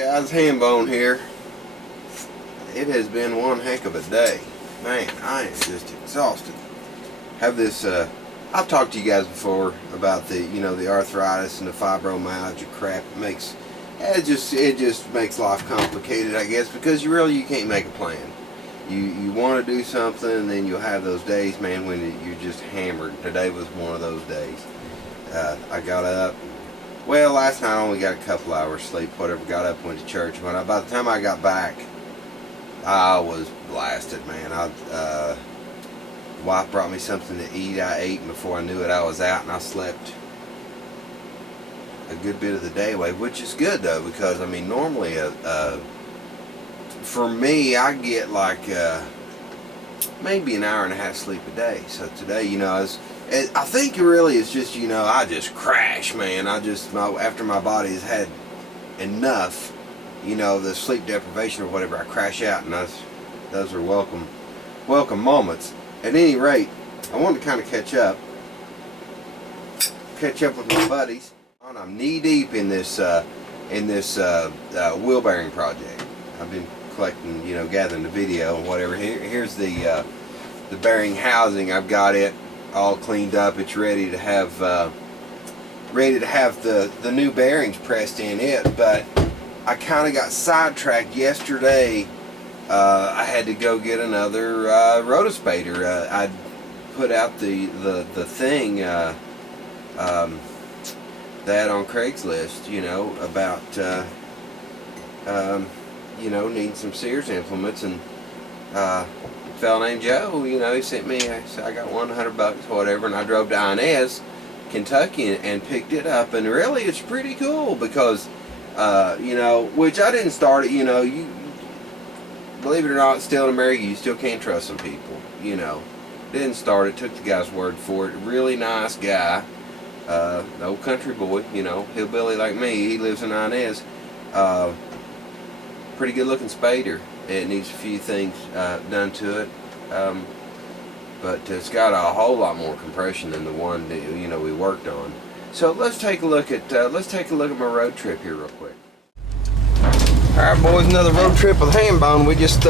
Guys, Hambone here. It has been one heck of a day. Man, I am just exhausted. Have this, I've talked to you guys before about the, the arthritis and the fibromyalgia crap. It just makes life complicated, I guess, because you can't make a plan. You want to do something, and then you'll have those days, man, when you're just hammered. Today was one of those days. I got up. Well, last night I only got a couple hours sleep, whatever. Got up, went to church. By the time I got back, I was blasted, man. Wife brought me something to eat. I ate, and before I knew it, I was out, and I slept a good bit of the day away, which is good, though, because, I mean, normally, for me, I get like maybe an hour and a half sleep a day. So today, I think really it's just, I just crash, man. After my body has had enough, the sleep deprivation or whatever, I crash out, and those are welcome moments. At any rate, I wanted to kind of catch up with my buddies. I'm knee deep in this wheel bearing project. I've been collecting, gathering the video and whatever. Here's the bearing housing. I've got it all cleaned up. It's ready to have the new bearings pressed in it. But I kind of got sidetracked yesterday. I had to go get another Roto-Spader. I put out the thing that on Craigslist, about needing some Sears implements, and a fella named Joe, he sent me, I got $100, whatever, and I drove to Inez, Kentucky, and picked it up, and really it's pretty cool because, which I didn't start it, you believe it or not, still in America, you still can't trust some people, didn't start it, took the guy's word for it. Really nice guy, old country boy, hillbilly like me. He lives in Inez. Pretty good looking Spader. It needs a few things done to it, but it's got a whole lot more compression than the one that we worked on. So let's take a look at my road trip here real quick. All right, boys, another road trip with Hambone. We just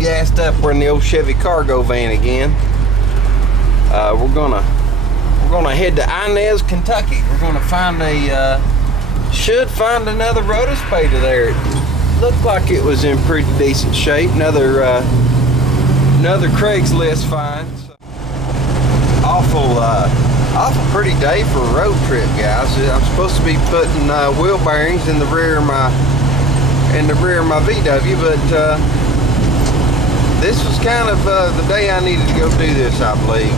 gassed up. We're in the old Chevy cargo van again. We're gonna head to Inez, Kentucky. We're gonna should find another Roto-Spader there. It looked like it was in pretty decent shape. Another Craigslist find. So, awful pretty day for a road trip, guys. I'm supposed to be putting wheel bearings in the rear of my VW, but this was kind of the day I needed to go do this, I believe.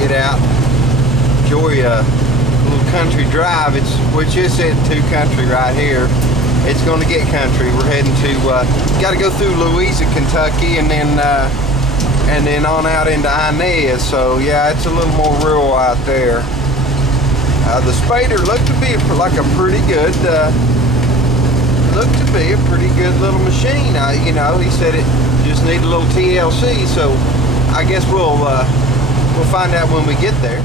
Get out, enjoy a little country drive, which is heading to country right here. It's going to get country. We're heading to, got to go through Louisa, Kentucky, and then on out into Inez. So yeah, it's a little more rural out there. The Spader looked to be like a pretty good, little machine. He said it just needed a little TLC. So I guess we'll find out when we get there.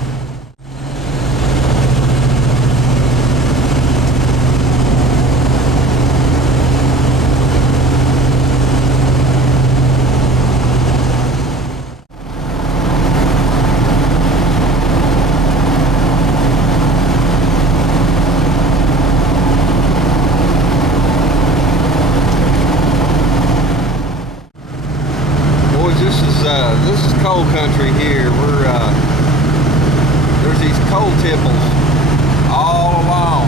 This is coal country here. There's these coal tipples all along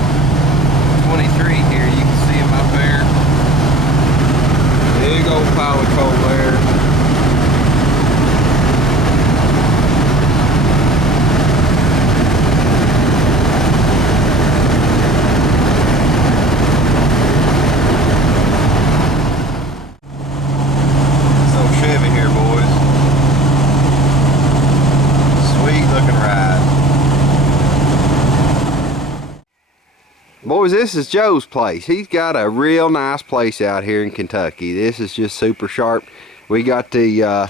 23 here. You can see them up there. Big old pile of coal there. Boys, this is Joe's place. He's got a real nice place out here in Kentucky. This is just super sharp. We got the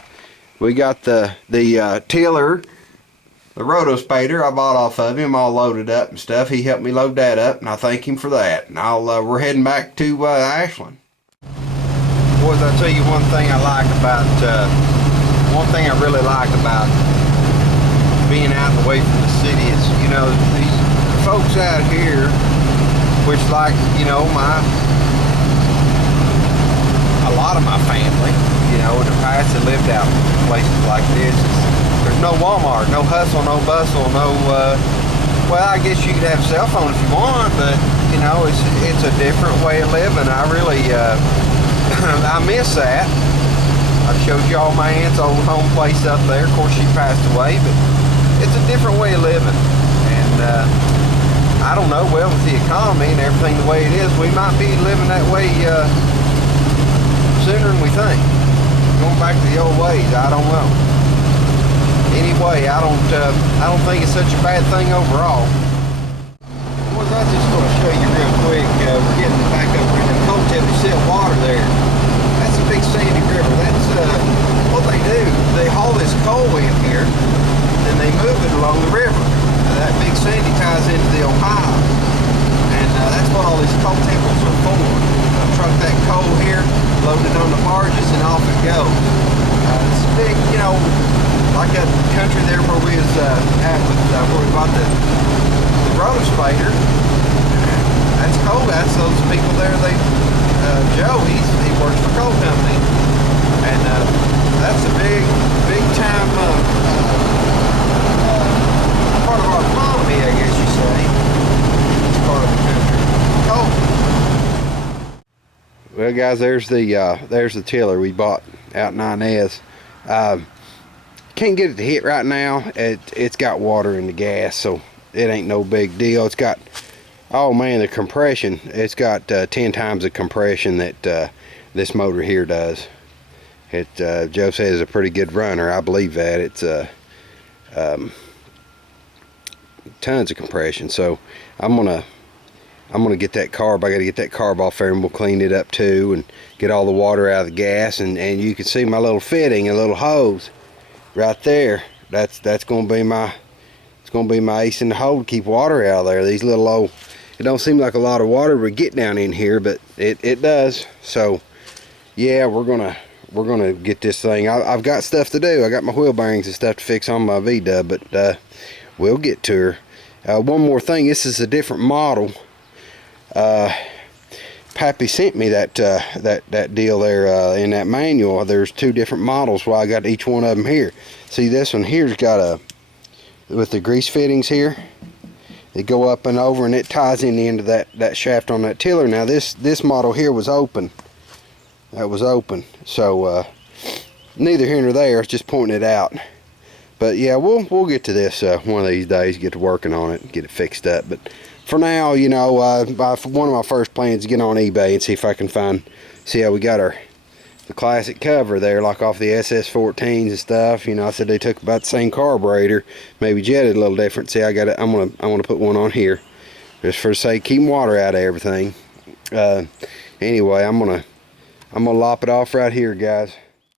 tiller the Roto-Spader I bought off of him, all loaded up and stuff. He helped me load that up, and I thank him for that. And we're heading back to Ashland. Boys, I'll tell you one thing I really like about being out and away from the city is, you know, these folks out here, which, like, you know, a lot of my family, you know, in the past that lived out in places like this, there's no Walmart, no hustle, no bustle, no, well, I guess you could have a cell phone if you want, but, you know, it's a different way of living. I really, I miss that. I've showed you all my aunt's old home place up there. Of course, she passed away, but it's a different way of living. And I don't know, well, with the economy and everything the way it is, we might be living that way sooner than we think. Going back to the old ways, I don't know. Anyway, I don't think it's such a bad thing overall. Well, I just want to show you real quick. We're getting back up in the cold temperature silt water there. That's a big sandy river. That's what they do. They haul this coal in here, and they move it along the river. That big sandy ties into the Ohio, and that's what all these coal temples are for. Truck that coal here, load it on the barges, and off it goes. It's big, you know, like that country there where we was at with where we bought the Roto-Spader. That's coal. That's those people there. Joe, he works for coal company, and that's a big time part of our economy, I guess you say. It's part of the country. Coal. Well, guys, there's the tiller we bought out in Inez. Can't get it to hit right now. It's got water in the gas, so it ain't no big deal. It's got, oh man, the compression, it's got 10 times the compression that this motor here does. Joe says it's a pretty good runner. I believe that. It's tons of compression. So I'm gonna get that carb. I gotta get that carb off there, and we'll clean it up too and get all the water out of the gas. And you can see my little fitting, a little hose right there. That's gonna be my ace in the hole to keep water out of there. These little old, it don't seem like a lot of water would get down in here, but it does. So yeah, we're gonna get this thing. I've got stuff to do. I got my wheel bearings and stuff to fix on my V-dub, but we'll get to her. One more thing, this is a different model. Pappy sent me that deal there in that manual. There's 2 different models. Well, I got each one of them here. See, this one here's got with the grease fittings here, they go up and over, and it ties in the end of that shaft on that tiller. Now this model here was open. That was open. So neither here nor there. It's just pointing it out. But yeah, we'll get to this one of these days. Get to working on it and get it fixed up. But for now, you know, one of my first plans is get on eBay and see if I can see how we got the classic cover there, like off the SS14s and stuff. You know, I said they took about the same carburetor, maybe jetted a little different. See, I'm gonna put one on here just for the sake of keeping water out of everything. Anyway, I'm gonna lop it off right here, guys.